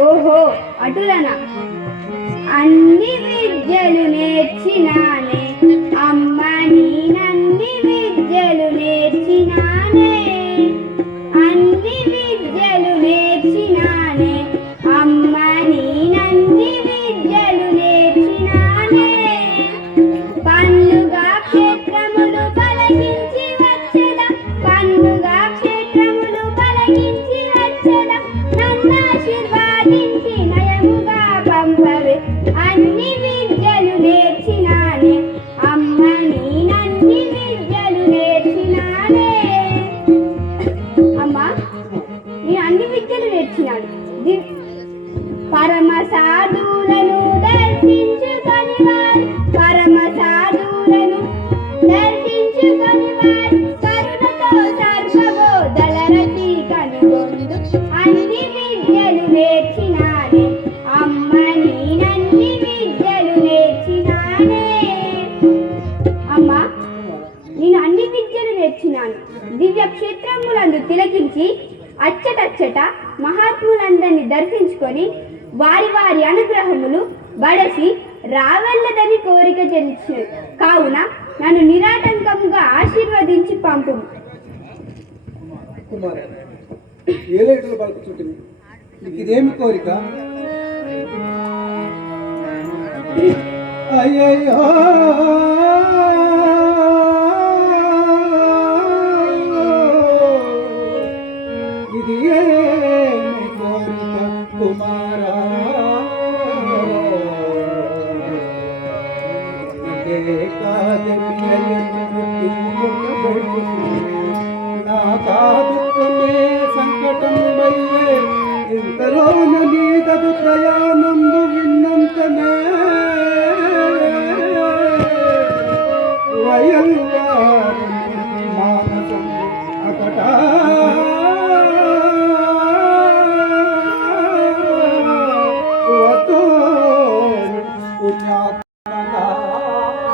ఓహో అటులనా? అన్ని విద్యలు నేర్చినానే. ఆశీర్వాదించి నయముగా పంపవే అన్ని విద్యలు నేర్చినానే. అమ్మ నేనన్ని విద్యలు నేర్చినానే. అమ్మా నేను అన్ని విద్యలు నేర్చినాను పరమ సాధువులను దర్శించుకొని విద్యలు దివ్య క్షేత్రములందు తిలకించి అచ్చటచ్చట మహాత్ములందరినీ దర్శించుకొని వారి వారి అనుగ్రహములు బడసి రావెళ్ళదని కోరిక జనించినది కావున నన్ను నిరాటంకముగా ఆశీర్వదించి పంపు నీకు ఇదేమి కోరిక? అయ్యో కుమార కాదు నా కాదు సంకటం అయ్యే ఇంతలో నీదదు ప్రయాణము విన్నంతనే వయల్వారు మానసం